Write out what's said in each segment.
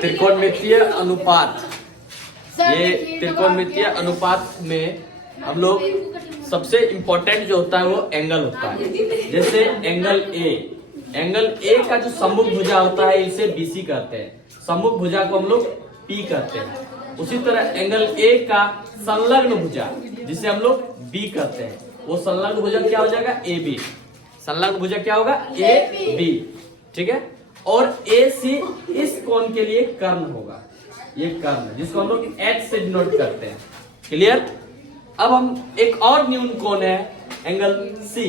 त्रिकोणमितीय अनुपात, ये त्रिकोणमितीय अनुपात में हम लोग सबसे इम्पोर्टेंट जो होता है वो एंगल होता है। जैसे एंगल ए का जो सम्मुख भुजा होता है इसे बीसी कहते हैं, सम्मुख भुजा को हम लोग पी कहते हैं। उसी तरह एंगल ए का संलग्न भुजा जिसे हम लोग बी कहते हैं, वो संलग्न भुजा क्या हो जाएगा, ए बी। संलग्न भुजा क्या होगा, ए बी, ठीक है। और ए सी इस कोण के लिए कर्ण होगा, ये कर्ण जिसको हम लोग एच से डिनोट करते हैं। क्लियर। अब हम एक और न्यून कोण है एंगल सी,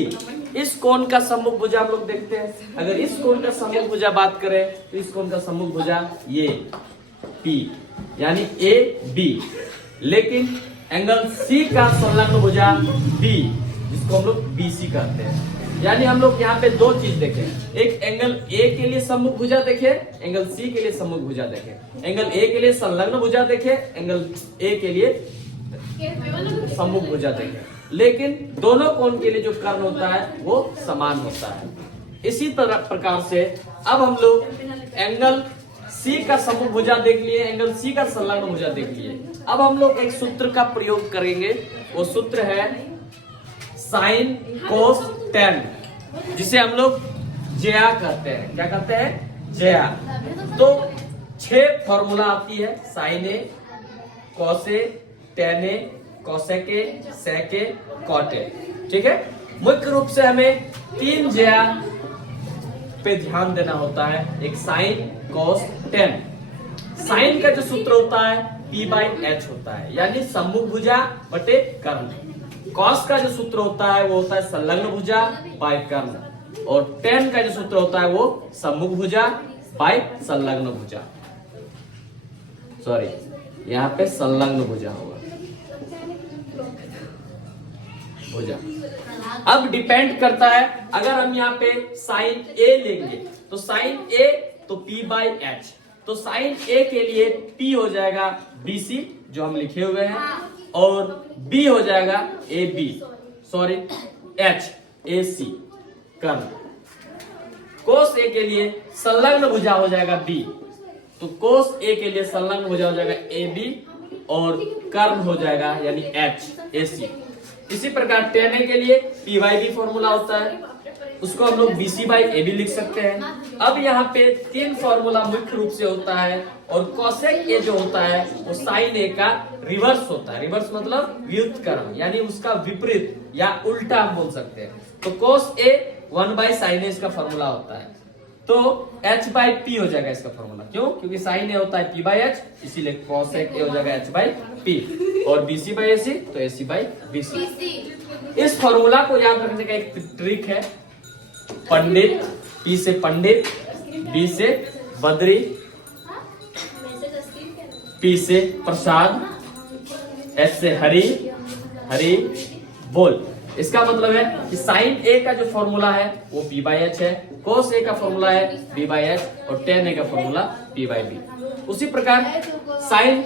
इस कोण का सम्मुख भुजा हम लोग देखते हैं। अगर इस कोण का सम्मुख भुजा बात करें तो इस कोण का सम्मुख भुजा ये पी यानी ए बी, लेकिन एंगल सी का संलग्न भुजा बी जिसको हम लोग बीसी कहते हैं। यानी हम लोग यहाँ पे दो चीज देखें, एक एंगल ए के लिए सम्मुख भुजा देखे, एंगल सी के लिए सम्मुख भुजा देखे, एंगल ए के लिए संलग्न भुजा देखे, एंगल ए के लिए सम्मुख भुजा देखे, लेकिन दोनों कोण के लिए जो कर्ण होता है वो समान होता है। इसी तरह प्रकार से अब हम लोग एंगल सी का सम्मुख भुजा देख लिए, एंगल सी का संलग्न भुजा देख लिए। अब हम लोग एक सूत्र का प्रयोग करेंगे, वो सूत्र है साइन कोस टेन, जिसे हम लोग ज्या कहते हैं। क्या कहते हैं, ज्या। तो 6 फॉर्मूला आती है, sine A, cos A, tan A, cosec A, sec A, cot A, ठीक है। मुख्य रूप से हमें 3 ज्या पे ध्यान देना होता है, एक साइन कोस टेन। साइन का जो सूत्र होता है P बाई एच होता है, यानी सम्मुख भुजा बटे कर्ण। कॉस का जो सूत्र होता है वो होता है संलग्न भुजा बाय कर्ण, और टेन का जो सूत्र होता है वो सम्मुख भुजा बाय संलग्न भुजा। सॉरी, यहाँ पे संलग्न भुजा होगा, भुजा। अब डिपेंड करता है, अगर हम यहाँ पे साइन ए लेंगे तो साइन ए तो P बाई एच, तो साइन ए के लिए P हो जाएगा BC जो हम लिखे हुए हैं, और B हो जाएगा AB, सॉरी H AC कर्ण। कोस ए के लिए संलग्न भुजा हो जाएगा B, तो कोस ए के लिए संलग्न भुजा हो जाएगा AB, और कर्ण हो जाएगा यानी H AC। इसी प्रकार टेन ए के लिए P बाई बी फॉर्मूला होता है, उसको हम लोग BC बाई AB लिख सकते हैं। अब यहाँ पे 3 फॉर्मूला मुख्य रूप से होता है, और कोसेक ए जो होता है वो साइन ए का रिवर्स होता है। रिवर्स मतलब व्युत्क्रम, यानी उसका विपरीत या उल्टा हम बोल सकते हैं। तो कोस ए 1 बाई साइन ए इसका फॉर्मूला होता है, तो H बाई P हो जाएगा इसका फॉर्मूला। क्यों? क्योंकि साइन ए होता है P बाई H, इसीलिए कोसेक ए हो जाएगा H बाई P, और BC बाई AC तो AC बाई BC। इस फॉर्मूला को याद रखने का एक ट्रिक है, पंडित, P से पंडित, B से बद्री, P से प्रसाद, H से हरि, हरि बोल। इसका मतलब है कि साइन ए का जो फॉर्मूला है वो P बाई एच है, कोस ए का फॉर्मूला है B बाई एच, और टेन ए का फॉर्मूला P बाई बी। उसी प्रकार साइन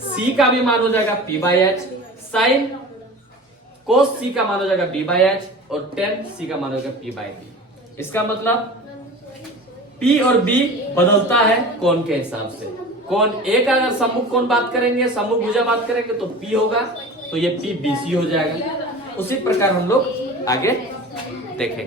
सी का भी मान हो जाएगा P by H, sine cos C का मान हो जाएगा B बाई एच, और टेन सी का मान हो जाएगा P बाई बी। इसका मतलब P और B बदलता है कोण के हिसाब से। कोण ए का अगर सम्मुख कोण बात करेंगे, सम्मुख भुजा बात करेंगे तो P होगा, तो ये P BC हो जाएगा। उसी प्रकार हम लोग आगे देखेंगे।